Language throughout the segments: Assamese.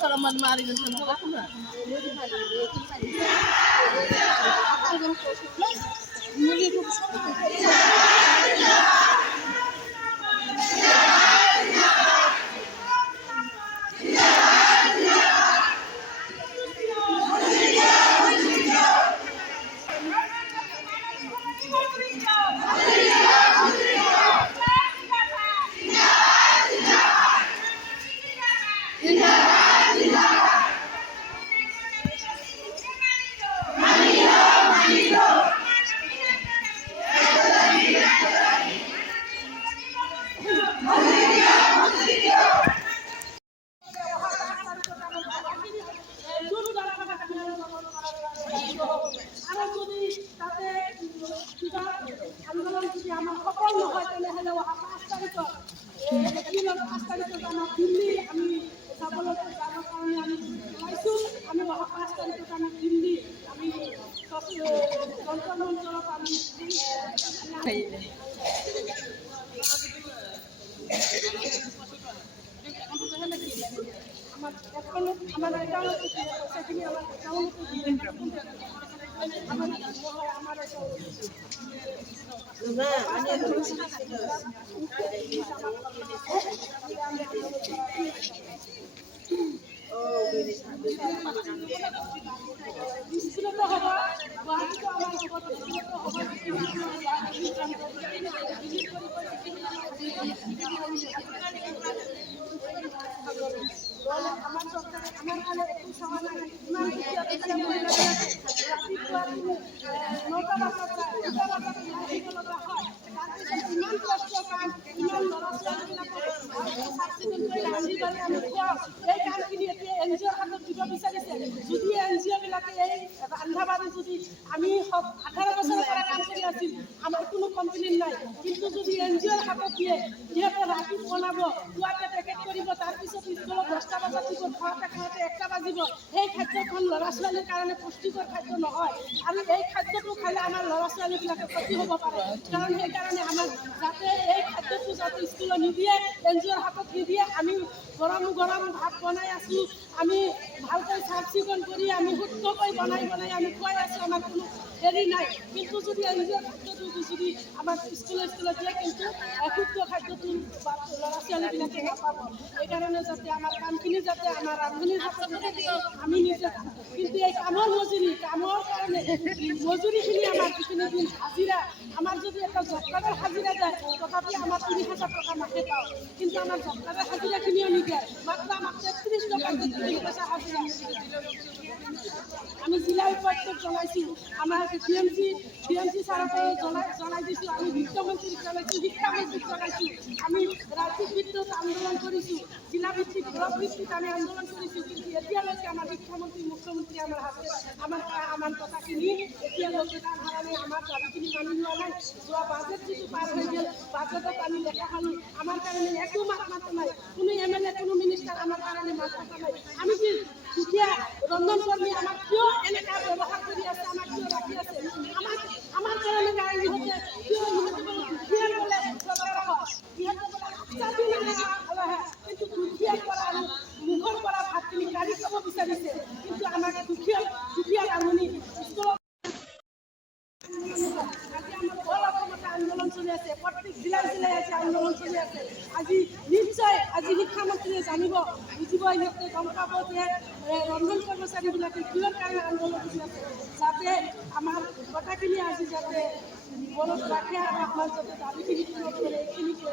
man maa ngi leen di wax আমি 18 বছৰৰ পৰা কাম কৰি আছিল আমাৰ কোনো কমপ্লেইন নাই কিন্তু যদি এনজিওৰ হাতত দিয়ে যিহেতু ৰাতি বনাব পুৱাতে পেকেট কৰিব তাৰ পিছত স্কুলত 10টা বজাত দিব খাওঁতে 1টা বাজিব সেই খাদ্যখন ল'ৰা ছোৱালীৰ কাৰণে পুষ্টিকৰ খাদ্য নহয় আৰু এই খাদ্যটো খালে আমাৰ ল'ৰা ছোৱালীবিলাকে ক্ষতি হ'ব পাৰে কাৰণ সেইকাৰণে আমাৰ যাতে এই খাদ্যটো যাতে স্কুলত নিদিয়ে এনজিওৰ হাতত নিদিয়ে আমি গৰম ভাত বনাই আছোঁ আমি ভালকৈ চাফ চিকুণ কৰি আমি শুদ্ধকৈ বনাই আমি খুৱাই আছোঁ আমাৰ কোনো হেৰি নাই কিন্তু যদি এনজিওৰ খাদ্যটো যদি আমাৰ স্কুলত দিয়ে কিন্তু শুদ্ধ খাদ্যটো ল'ৰা ছোৱালীবিলাকে নাপাব সেইকাৰণে যাতে আমাৰ কামখিনি যাতে আমাৰ ৰান্ধনিৰ হাতত আমি নিজে কিন্তু এই কামৰ কাৰণে মজুৰিখিনি আমাৰ যিখিনি দিন হাজিৰা আমাৰ যদি এটা জব কাৰ্ডৰ হাজিৰা যায় তথাপি আমাৰ 30,000 টকা মাহে পাওঁ কিন্তু আমাৰ জব কাৰ্ডৰ হাজিৰাখিনিও নিদিয়ে মাত্ৰ আমাক 33 টকা 3 পইচা হাজিৰা আমি জিলা উপায়ুক্তক জনাইছোঁ আমাৰ ডিএমচি ছাৰকে জনাই দিছোঁ আমি বিত্তমন্ত্ৰীক জনাইছোঁ শিক্ষামন্ত্ৰীক জনাইছোঁ আমি ৰাজ্যিক ভিত্তিত আন্দোলন কৰিছোঁ জিলা ভিত্তিত ব্লক ভিত্তিত আমি আন্দোলন কৰিছোঁ কিন্তু এতিয়ালৈকে আমাৰ শিক্ষামন্ত্ৰী মুখ্যমন্ত্ৰী আমাৰ কথাখিনি এতিয়ালৈকে তাৰ কাৰণে আমাৰ দাবীখিনি মানি লোৱা নাই যোৱা বাজেট যিটো পাৰ হৈ গ'ল বাজেটত আমি দেখা পালোঁ আমাৰ কাৰণে একো মাত মাতা নাই কোনো MLA কোনো মিনিষ্টাৰ আমাৰ কাৰণে মাত মাতা নাই আমি কি দুখীয়া ৰন্ধন কৰ্মী আমাক কিয় এনেকুৱা ব্যৱহাৰ কৰি আছে আমাক কিয় ৰাখি আছে আমাৰ কাৰণে ইহঁতে কিয় দুখীয়াৰ বোলে কিন্তু দুখীয়াৰ পৰা আৰু মুখৰ পৰা ভাতখিনি গাড়ী খাব বিচাৰিছে কিন্তু আমাক দুখীয়া ৰান্ধনি স্কুলত আন্দোলন চলি আছে প্ৰত্যেক জিলাই আছে আন্দোলন চলি আছে আজি নিশ্চয় শিক্ষামন্ত্ৰীয়ে জানিব বুজিব ইহঁতে গম পাব যে ৰন্ধন কৰ্মচাৰীবিলাকে কিহৰ কাৰণে আন্দোলন কৰি আছে যাতে আমাৰ কথাখিনি আজি যাতে মনত ৰাখে আৰু আমাৰ যাতে দাবীখিনি পূৰণ কৰে এইখিনি কৈ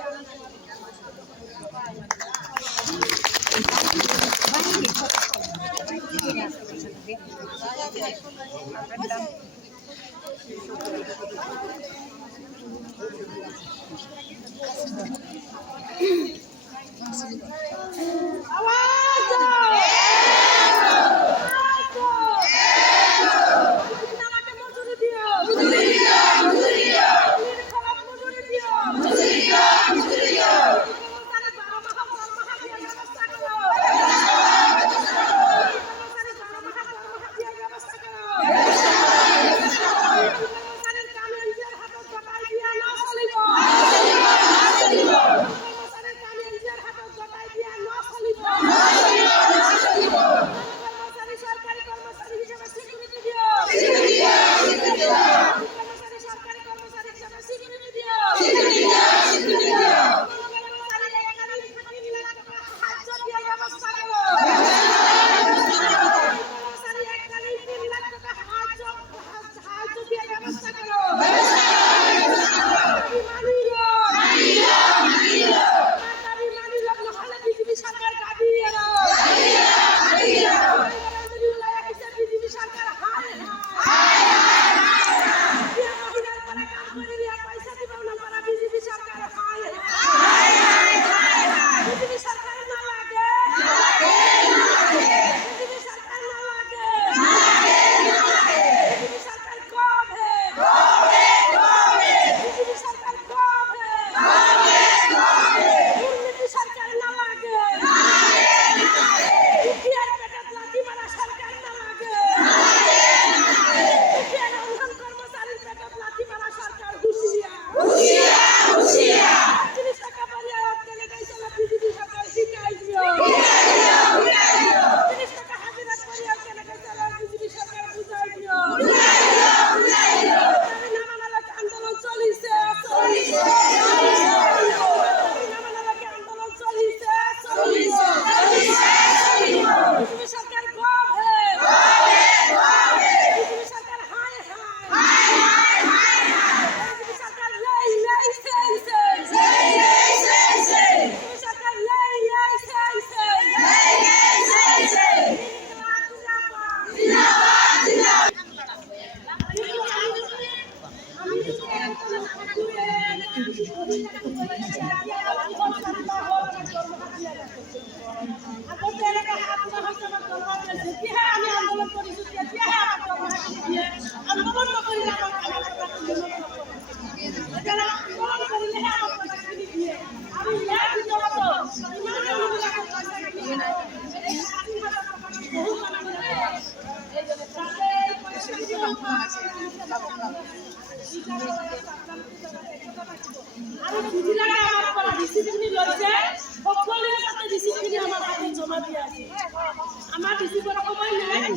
বেশি কৰে সময় নেই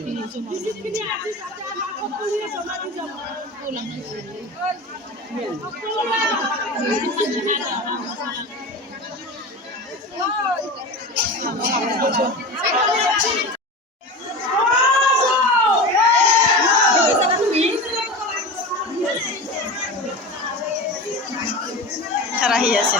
ডিসিপ্লিনে আসি তাতে আমাৰ সকলে জমা দি যাব Tarahi আছে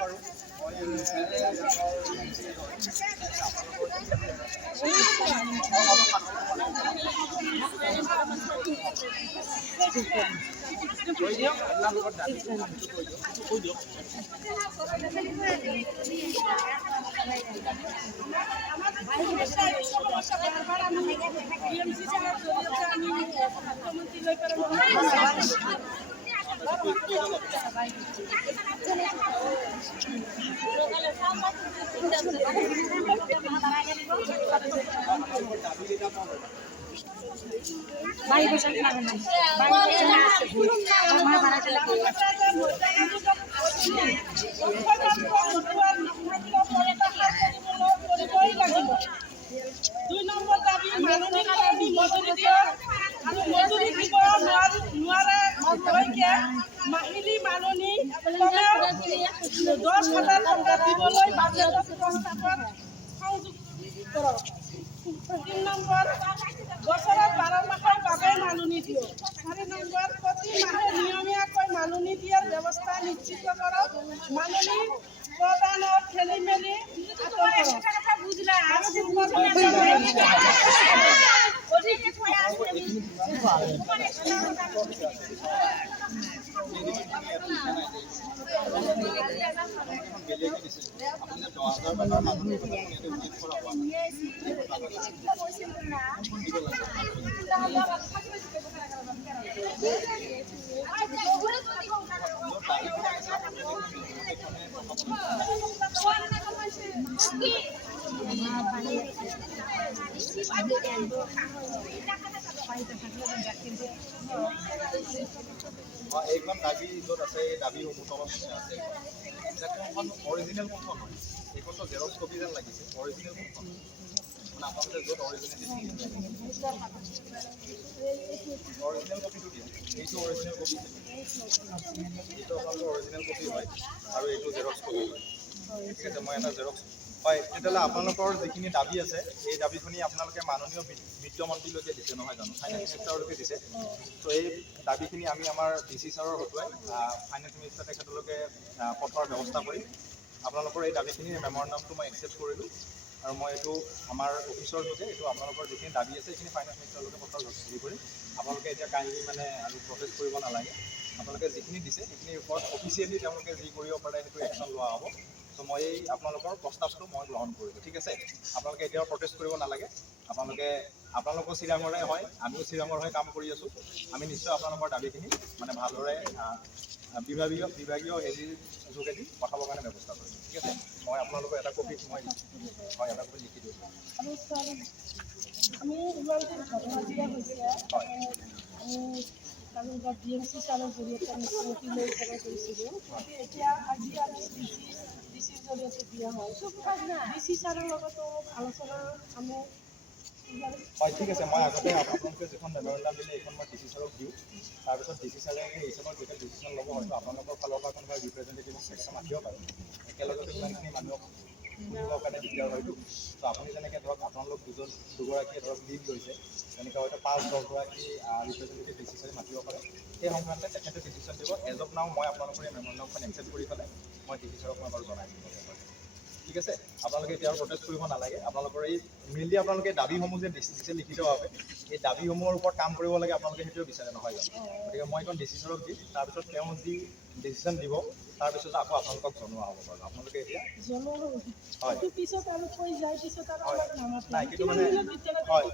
বাৰু দুই নম্বৰ দাবী মাননি কৰ্মী মজুৰি দিয়া আৰু মজুৰি দিব নোৱাৰে হৈকে মাহিলী মাননি কমেও 10,000 টকা দিবলৈ বাজেটত প্ৰস্তাৱত সংযোগ কৰক। 3 নম্বৰ বছৰত 12 মাহৰ বাবে মাননি দিয়ক। 4 নম্বৰ প্ৰতি মাহে নিয়মীয়াকৈ মাননি দিয়াৰ ব্যৱস্থা নিশ্চিত কৰক। মাননি প্ৰদানৰ খেলি মেলি আঁতৰ কৰক। এইখন দাবী য'ত আছে এই দাবীসমূহ তলত আছে কোনখন অৰিজিনেল কোনখন হয় এইখনতো জেৰক্স কপি যেন লাগিছে অৰিজিনেল কোনখন মানে আপোনালোকে য'ত অৰিজিনেল কপিটো দিয়ে এইটো অৰিজিনেল কপি এইটো আপোনালোকৰ অৰিজিনেল কপি হয় আৰু এইটো জেৰক্স কপি হয় ঠিক আছে মই এটা জেৰক্স হয় তেতিয়াহ'লে আপোনালোকৰ যিখিনি দাবী আছে এই দাবীখিনি আপোনালোকে মাননীয় বিত্তমন্ত্ৰীলৈকে দিছে নহয় জানো ফাইনেন্স মিনিষ্টাৰলৈকে দিছে ত' এই দাবীখিনি আমি আমাৰ DC ছাৰৰ হতুৱাই ফাইনেন্স মিনিষ্টাৰ তেখেতলৈকে পঠোৱাৰ ব্যৱস্থা কৰিম আপোনালোকৰ এই দাবীখিনি মেমৰেণ্ডামটো মই একচেপ্ট কৰিলোঁ আৰু মই এইটো আমাৰ অফিচৰ যোগে এইটো আপোনালোকৰ যিখিনি দাবী আছে সেইখিনি ফাইনেন্স মিনিষ্টাৰলৈকে পঠোৱাৰ হেৰি কৰিম আপোনালোকে এতিয়া কাইণ্ডলি মানে আৰু প্ৰচেছ কৰিব নালাগে আপোনালোকে যিখিনি দিছে সেইখিনিৰ ওপৰত অফিচিয়েলি তেওঁলোকে যি কৰিব পাৰে সেইটো একশ্যন লোৱা হ'ব ত' মই এই আপোনালোকৰ প্ৰস্তাৱটো মই গ্ৰহণ কৰিলোঁ ঠিক আছে আপোনালোকে এতিয়াও প্ৰটেষ্ট কৰিব নালাগে আপোনালোকৰ চিৰাঙৰে হয় আমিও চিৰাঙৰ হৈ কাম কৰি আছোঁ আমি নিশ্চয় আপোনালোকৰ দাবীখিনি মানে ভালদৰে বিভাগীয় হেৰিৰ যোগেদি পঠাবৰ কাৰণে ব্যৱস্থা কৰিম ঠিক আছে মই আপোনালোকৰ এটা কপি মই হয় এটা কপি লিখি দিওঁ আমি ইমান দিন ঘটনা দিয়া হৈছে আমি কালিগত DMC ছাৰৰ জৰিয়তে মুখ্যমন্ত্ৰী লৈ পেলাই কৰিছিলোঁ এতিয়া আজি আমি ডিচিৰ জৰিয়তে দিয়া হয় DC ছাৰৰ লগতো আলোচনা আমি হয় ঠিক আছে মই আগতে আপোনালোকে যিখন মেমৰেণ্ডাম দিলে এইখন মই DC ছাৰক দিওঁ তাৰপিছত DC ছাৰে সেই হিচাপত যেতিয়া ডিচিশ্যন ল'ব হয়তো আপোনালোকৰ ফালৰ পৰা কোনোবা ৰিপ্ৰেজেণ্টেটিভক তেখেতে মাতিব পাৰে একেলগতে ইমানখিনি মানুহক শুনিবৰ কাৰণে দিগদাৰ হয়তো ত' আপুনি যেনেকৈ ধৰক আপোনালোক দুগৰাকীয়ে ধৰক লিড লৈছে তেনেকৈ হয়তো 5-10গৰাকী ৰিপ্ৰেজেণ্টেটিভ DC ছাৰে মাতিব পাৰে সেই সংক্ৰান্তে তেখেতে ডিচিশ্যন দিব এজ অফ নাও মই আপোনালোকৰ এই মেমৰেণ্ডামখন একচেপ্ট কৰি পেলাই মই DC ছাৰক মই বাৰু জনাই দিব পাৰিম ঠিক আছে আপোনালোকে এতিয়া আৰু প্ৰটেষ্ট কৰিব নালাগে আপোনালোকৰ এই মেইনলি আপোনালোকে দাবীসমূহ যে দিছে লিখিতভাৱে এই দাবীসমূহৰ ওপৰত কাম কৰিব লাগে আপোনালোকে সেইটোৱে বিচাৰে নহয় জানো গতিকে মই এখন DC ছাৰক দিম তাৰপিছত তেওঁ যি ডিচিশ্যন দিব তাৰপিছত আকৌ আপোনালোকক জনোৱা হ'ব বাৰু আপোনালোকে এতিয়া হয় নাই কিন্তু মানে হয়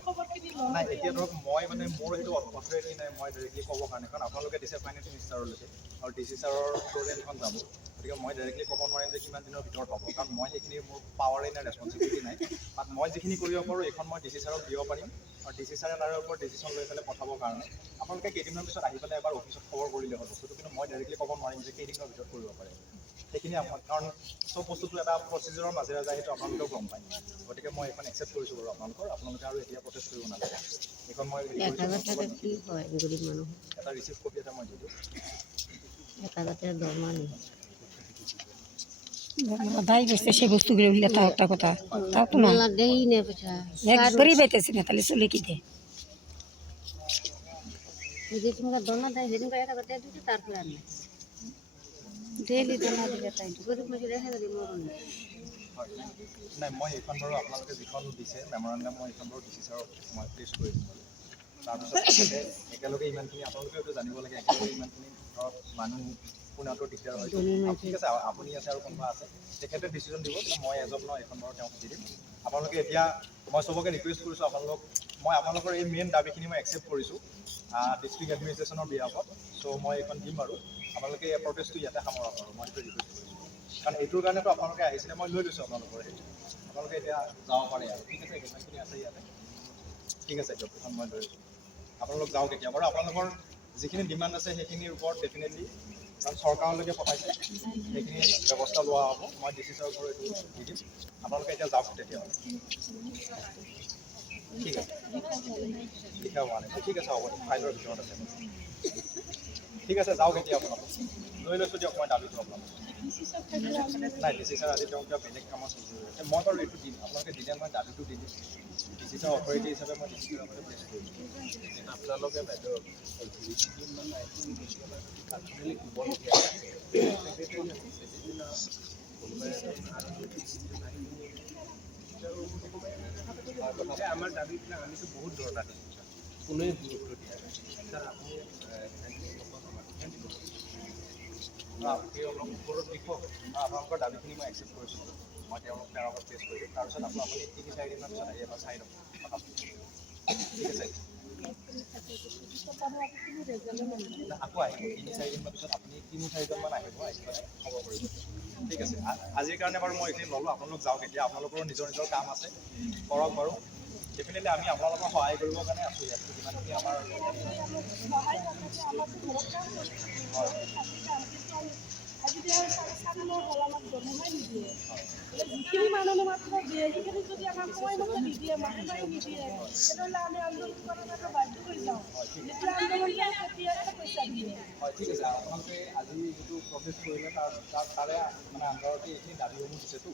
নাই এতিয়া ধৰক মই মানে মোৰ সেইটো অথৰিটি নাই মই ডাইৰেক্টলি ক'বৰ কাৰণে কাৰণ আপোনালোকে দিছে ফাইনেন্স মিনিষ্টাৰলৈকে আৰু DC ছাৰৰ থ্ৰুৰে এইখন যাব গতিকে মই ডাইৰেক্টলি ক'ব নোৱাৰিম যে কিমান দিনৰ ভিতৰত হ'ব কাৰণ মই সেইখিনি মোৰ পাৱাৰেই নাই ৰেছপনচিবিলিটি নাই বাট মই যিখিনি কৰিব পাৰোঁ এইখন মই DC ছাৰক দিব পাৰিম আৰু DC ছাৰে তাৰে ওপৰত ডিচিশ্যন লৈ পেলাই পঠাবৰ কাৰণে আপোনালোকে কেইদিনমানৰ পিছত আহি পেলাই এবাৰ অফিচত খবৰ কৰিলে হ'ল বস্তুটো কিন্তু মই ডাইৰেক্টলি ক'ব নোৱাৰিম যে কেইদিনৰ ভিতৰত কৰিব পাৰে সেইখিনি কাৰণ চব বস্তুটো এটা প্ৰচিজাৰৰ মাজেৰে যায় সেইটো আপোনালোকেও গম পায় গতিকে মই এইখন একচেপ্ট কৰিছোঁ বাৰু আপোনালোকে আৰু এতিয়া প্ৰটেষ্ট কৰিব নালাগে এইখন মই এটা ৰিচিপ্ট কপি এটা মই দি দিওঁ দায়ী বসতে সেই বস্তুগুলো উঠলে তাও একটা কথা তাও তো না একবারই পাইতেছি না তাহলে চলে কি দে ডেইলি দানা দিলে টাইমটো গরিব মানুষের দেখা যাবে মরণ হয় নাই মই এইখন বাৰু আপোনালোকে যিখন দিছে মেমৰেণ্ডাম মই এইখন বাৰু ডি চি ছাৰক মই টেষ্ট কৰি দিম তাৰপিছত তেখেতে একেলগে ইমানখিনি আপোনালোকেতো জানিব লাগে একেলগে ইমানখিনি ধৰক মানুহ শুনাটো দিগদাৰ হয় ঠিক আছে আপুনি আছে আৰু কোনোবা আছে তেখেতে ডিচিশ্যন দিব কিন্তু মই এজন ন এইখন বাৰু তেওঁক দি দিম আপোনালোকে এতিয়া মই চবকে ৰিকুৱেষ্ট কৰিছোঁ মই আপোনালোকৰ এই মেইন দাবীখিনি মই একচেপ্ট কৰিছোঁ ডিষ্ট্ৰিক্ট এডমিনিষ্ট্ৰেশ্যনৰ বিয়াপত চ' মই এইখন দিম আৰু আপোনালোকে এই প্ৰটেষ্টটো ইয়াতে সামৰক আৰু মই সেইটো ৰিকুৱেষ্ট কৰিছোঁ কাৰণ এইটোৰ কাৰণেতো আপোনালোকে আহিছিলে মই লৈ লৈছোঁ আপোনালোকৰ সেইটো আপোনালোকে এতিয়া যাব পাৰে আৰু ঠিক আছে যিমানখিনি আছে ইয়াতে ঠিক আছে দিয়ক এইখন মই লৈ লৈছোঁ আপোনালোক যাওক এতিয়া বাৰু আপোনালোকৰ যিখিনি ডিমাণ্ড আছে সেইখিনিৰ ওপৰত ডেফিনেটলি কাৰণ চৰকাৰলৈকে পঠাইছে সেইখিনি ব্যৱস্থা লোৱা হ'ব মই ডি চি ছাৰক বাৰু এইটো দি দিম আপোনালোকে এতিয়া যাওক তেতিয়াহ'লে ঠিক আছে লিখা হোৱা নাই ঠিক আছে হ'ব ফাইলৰ ভিতৰত আছে ঠিক আছে যাওক এতিয়া আপোনালোক লৈ লৈছোঁ দিয়ক মই দাবীটো আপোনালোক নাই ডি চি ছাৰ আজি তেওঁ কিবা বেলেগ কামত আছে মই বাৰু এইটো দিম আপোনালোকে দিলে মই দাবীটো দি দিম ডি চি ছাৰ অথৰিটি হিচাপে মই ডি চি ছাৰৰ প্ৰেছ কৰিম আপোনালোকে বাইদেউ আমাৰ দাবীবিলাক আমিতো বহুত ধৰণৰ দিছোঁ কোনোৱে গুৰুত্ব দিয়া ছাৰ আপুনি অলপ ওপৰত লিখক আপোনালোকৰ দাবীখিনি মই একচেপ্ট কৰিছোঁ মই তেওঁলোক তেওঁৰ আগত টেষ্ট কৰি দিম তাৰপিছত আপুনি 3-4 দিনৰ পিছত আহি এবাৰ চাই ল'ম ঠিক আছে আকৌ আহিব 3-4 দিনৰ পিছত আপুনি 3-4জনমান আহিব আহি পেলাই খবৰ কৰিব ঠিক আছে আজিৰ কাৰণে বাৰু মই এইখিনি ল'লোঁ আপোনালোক যাওক এতিয়া আপোনালোকৰো নিজৰ নিজৰ কাম আছে কৰক বাৰু ডেফিনেটলি আমি আপোনালোকক সহায় কৰিবৰ কাৰণে আছোঁ ইয়াত যিমানখিনি আমাৰ যিখিনি মানুহ মাত্ৰ দিয়ে সেইখিনি যদি আমাক সময়মতে নিদিয়ে মাহে মাহে নিদিয়ে তেতিয়াহ'লে আমি আন্দোলন কৰাৰ বাধ্য হৈ যাওঁ যেতিয়া আন্দোলন তেতিয়াহে পইচা দিয়ে হয় ঠিক আছে আপোনালোকে আজি যিটো প্ৰচেছ কৰিলে তাৰে মানে আণ্ডাৰতে এইখিনি দাবীসমূহ দিছেতো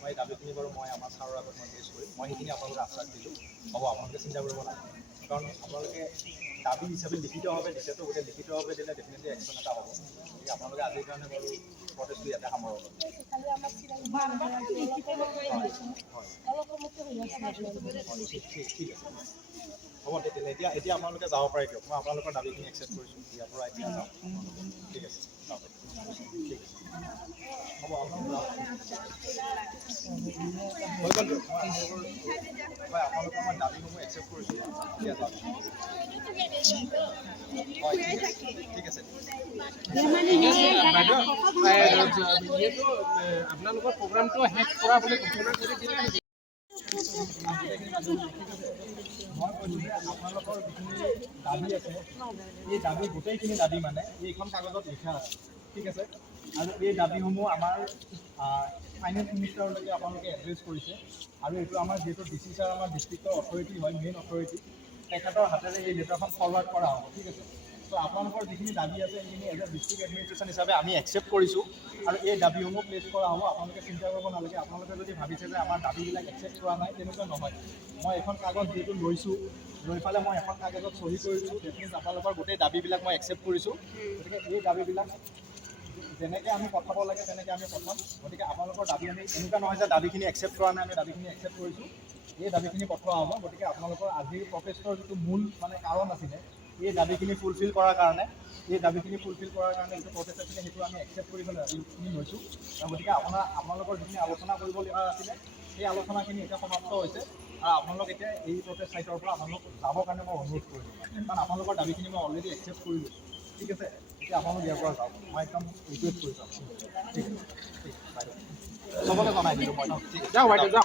মই এই দাবীখিনি বাৰু মই আমাৰ ছাৰৰ আগত মই টেষ্ট কৰিম মই সেইখিনি আপোনালোকে আশ্বাস দিলোঁ হ'ব আপোনালোকে চিন্তা কৰিব নালাগে কাৰণ আপোনালোকে দাবী হিচাপে লিখিতভাৱে দিছেতো গতিকে লিখিতভাৱে দিলে ডেফিনেটলি একশ্যন এটা হ'ব গতিকে আপোনালোকে আজিৰ কাৰণে বাৰু প্ৰচেছটো ইয়াতে সামৰক ঠিক আছে হ'ব তেতিয়াহ'লে এতিয়া আপোনালোকে যাব পাৰে দিয়ক মই আপোনালোকৰ দাবীখিনি একচেপ্ট কৰিছোঁ ইয়াৰ পৰা এতিয়া যাওক ঠিক আছে যাওক ঠিক আছে হ'ব আপোনালোক যাওক হৈ গ'ল দিয়ক মই আপোনালোকৰ মই দাবীসমূহ একচেপ্ট কৰিছোঁ এতিয়া যাওক হয় ঠিক আছে আপোনালোকৰ প্ৰগ্ৰামটো শেষ কৰা বুলি ঘোষণা কৰি দিলে মই কৈছোঁ যে আপোনালোকৰ যিখিনি দাবী আছে এই দাবী গোটেইখিনি দাবী মানে এইখন কাগজত লিখা আছে ঠিক আছে আৰু এই দাবীসমূহ আমাৰ ফাইনেন্স মিনিষ্টাৰলৈকে আপোনালোকে এড্ৰেছ কৰিছে আৰু এইটো আমাৰ যিহেতু ডি চি ছাৰ আমাৰ ডিষ্ট্ৰিক্টৰ অথৰিটি হয় মেইন অথৰিটি তেখেতৰ হাতেৰে এই লেটাৰখন ফৰৱাৰ্ড কৰা হ'ব ঠিক আছে ত' আপোনালোকৰ যিখিনি দাবী আছে সেইখিনি এজ এ ডিষ্ট্ৰিক্ট এডমিনিষ্ট্ৰেশ্যন হিচাপে আমি একচেপ্ট কৰিছোঁ আৰু এই দাবীসমূহ প্লেচ কৰা হ'ব আপোনালোকে চিন্তা কৰিব নালাগে আপোনালোকে যদি ভাবিছে যে আমাৰ দাবীবিলাক একচেপ্ট কৰা নাই তেনেকুৱা নহয় মই এখন কাগজ যিহেতু লৈছোঁ লৈ পেলাই মই এখন কাগজত চহী কৰিছোঁ ডেট মিনছ আপোনালোকৰ গোটেই দাবীবিলাক মই একচেপ্ট কৰিছোঁ গতিকে এই দাবীবিলাক যেনেকৈ আমি পঠাব লাগে তেনেকৈ আমি পঠাম গতিকে আপোনালোকৰ দাবী আমি এনেকুৱা নহয় যে দাবীখিনি একচেপ্ট কৰা নাই আমি দাবীখিনি একচেপ্ট কৰিছোঁ এই দাবীখিনি পঠোৱা হ'ব গতিকে আপোনালোকৰ আজিৰ প্ৰটেষ্টৰ যিটো মূল মানে কাৰণ আছিলে এই দাবীখিনি ফুলফিল কৰাৰ কাৰণে যিটো প্ৰচেছ আছিলে সেইটো আমি একচেপ্ট কৰি পেলাই দাবীখিনি লৈছোঁ আৰু গতিকে আপোনালোকৰ যিখিনি আলোচনা কৰিবলগীয়া আছিলে সেই আলোচনাখিনি এতিয়া সমাপ্ত হৈছে আৰু আপোনালোক এতিয়া এই প্ৰটেষ্ট চাইটৰ পৰা আপোনালোক যাবৰ কাৰণে মই অনুৰোধ কৰিলোঁ কাৰণ আপোনালোকৰ দাবীখিনি মই অলৰেডি একচেপ্ট কৰি লৈছোঁ ঠিক আছে এতিয়া আপোনালোক ইয়াৰ পৰা যাওক মই একদম ৰিকুৱেষ্ট কৰিছোঁ ঠিক আছে বাইদেউ চবকে জনাই দিলোঁ মই ঠিক আছে যাওঁ বাইদেউ যাওঁ